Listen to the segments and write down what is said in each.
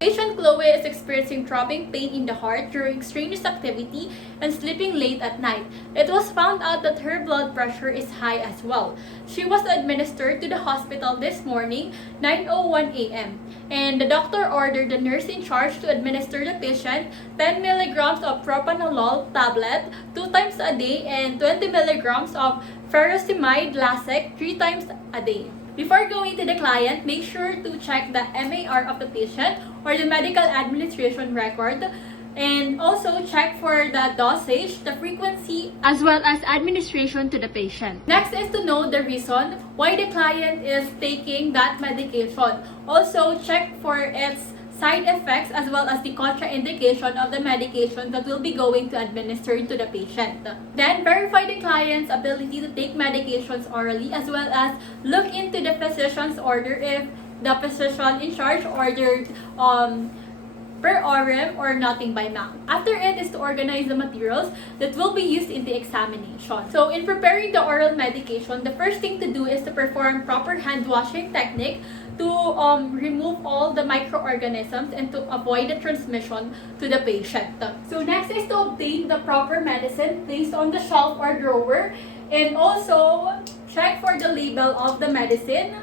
Patient Chloe is experiencing throbbing pain in the heart during strenuous activity and sleeping late at night. It was found out that her blood pressure is high as well. She was administered to the hospital this morning, 9:01 a.m. And the doctor ordered the nurse in charge to administer the patient 10 milligrams of propranolol tablet 2 times a day and 20 milligrams of furosemide Lasec 3 times a day. Before going to the client, make sure to check the MAR of the patient or the medical administration record, and also check for the dosage, the frequency, as well as administration to the patient. Next is to know the reason why the client is taking that medication. Also, check for its side effects as well as the contraindication of the medication that will be going to administer to the patient. Then, verify the client's ability to take medications orally as well as look into the physician's order if the physician in charge ordered per orem or nothing by mouth. After it is to organize the materials that will be used in the examination. So in preparing the oral medication, the first thing to do is to perform proper hand washing technique to remove all the microorganisms and to avoid the transmission to the patient. So next is to obtain the proper medicine placed on the shelf or drawer, and also check for the label of the medicine.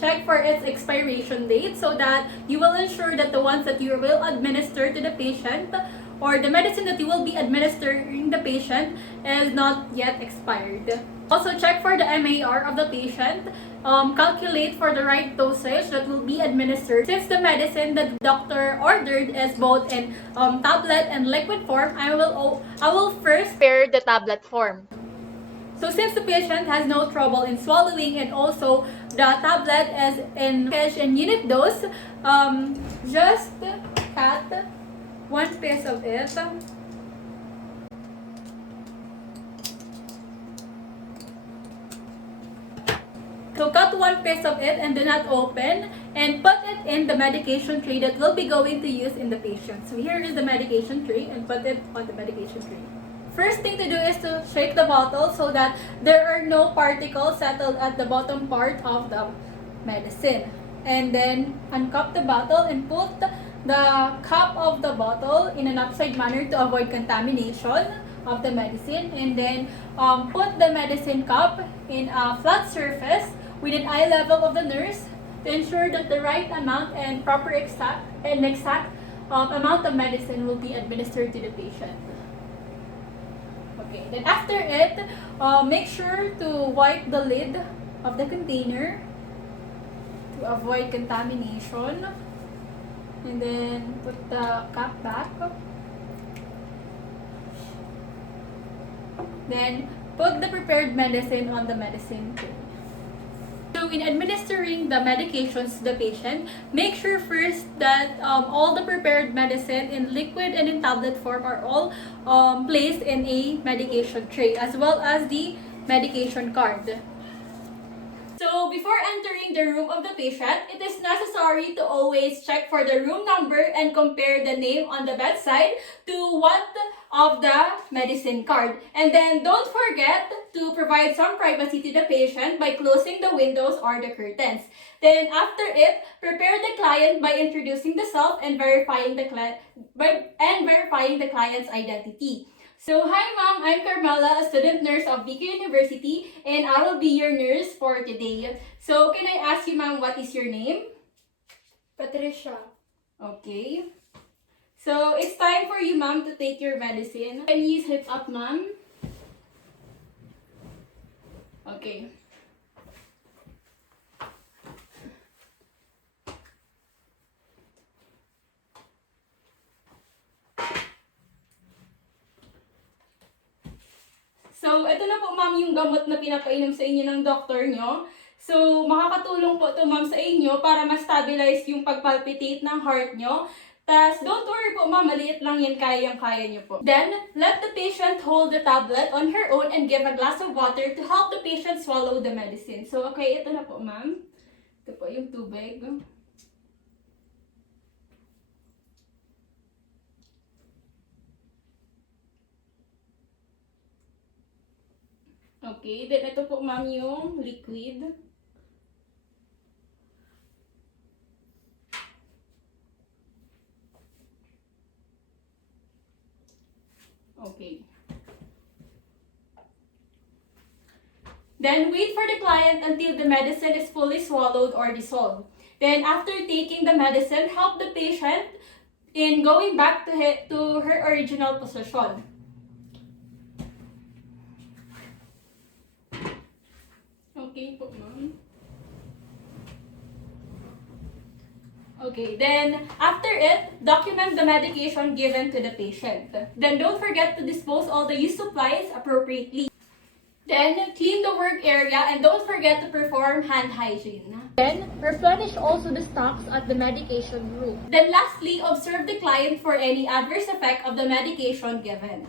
Check for its expiration date so that you will ensure that the ones that you will administer to the patient or the medicine that you will be administering the patient is not yet expired. Also, check for the MAR of the patient. Calculate for the right dosage that will be administered. Since the medicine that the doctor ordered is both in tablet and liquid form, I will first prepare the tablet form. So since the patient has no trouble in swallowing and also the tablet is in package and unit dose, just cut 1 piece of it. So cut 1 piece of it and do not open, and put it in the medication tray that will be going to use in the patient. So here is the medication tray, and put it on the medication tray. First thing to do is to shake the bottle so that there are no particles settled at the bottom part of the medicine. And then uncap the bottle and put the cap of the bottle in an upside manner to avoid contamination of the medicine. And then put the medicine cup in a flat surface within eye level of the nurse to ensure that the right amount and proper exact amount of medicine will be administered to the patient. Okay, then after it, make sure to wipe the lid of the container to avoid contamination. And then put the cap back. Then put the prepared medicine on the medicine tray. So in administering the medications to the patient, make sure first that all the prepared medicine in liquid and in tablet form are all placed in a medication tray as well as the medication card. So before entering the room of the patient, it is necessary to always check for the room number and compare the name on the bedside to what of the medicine card. And then don't forget to provide some privacy to the patient by closing the windows or the curtains. Then after it, prepare the client by introducing the self and verifying the client's identity. So, hi ma'am, I'm Carmela, a student nurse of BK University, and I will be your nurse for today. So, can I ask you ma'am, what is your name? Patricia. Okay. So, it's time for you ma'am to take your medicine. Can you sit up ma'am? Okay. So, ito na po ma'am yung gamot na pinapainom sa inyo ng doktor nyo. So, makakatulong po ito ma'am sa inyo para ma-stabilize yung pagpalpitate ng heart nyo. Tas, don't worry po ma'am, maliit lang yan, kaya nyo po. Then, let the patient hold the tablet on her own and give a glass of water to help the patient swallow the medicine. So, okay, ito na po ma'am. Ito po yung tubig. Okay, then ito po ma'am yung liquid. Okay. Then wait for the client until the medicine is fully swallowed or dissolved. Then after taking the medicine, help the patient in going back to her original position. Okay po, ma'am. Okay, then after it, document the medication given to the patient. Then don't forget to dispose all the used supplies appropriately. Then clean the work area and don't forget to perform hand hygiene. Then replenish also the stocks at the medication room. Then lastly, observe the client for any adverse effect of the medication given.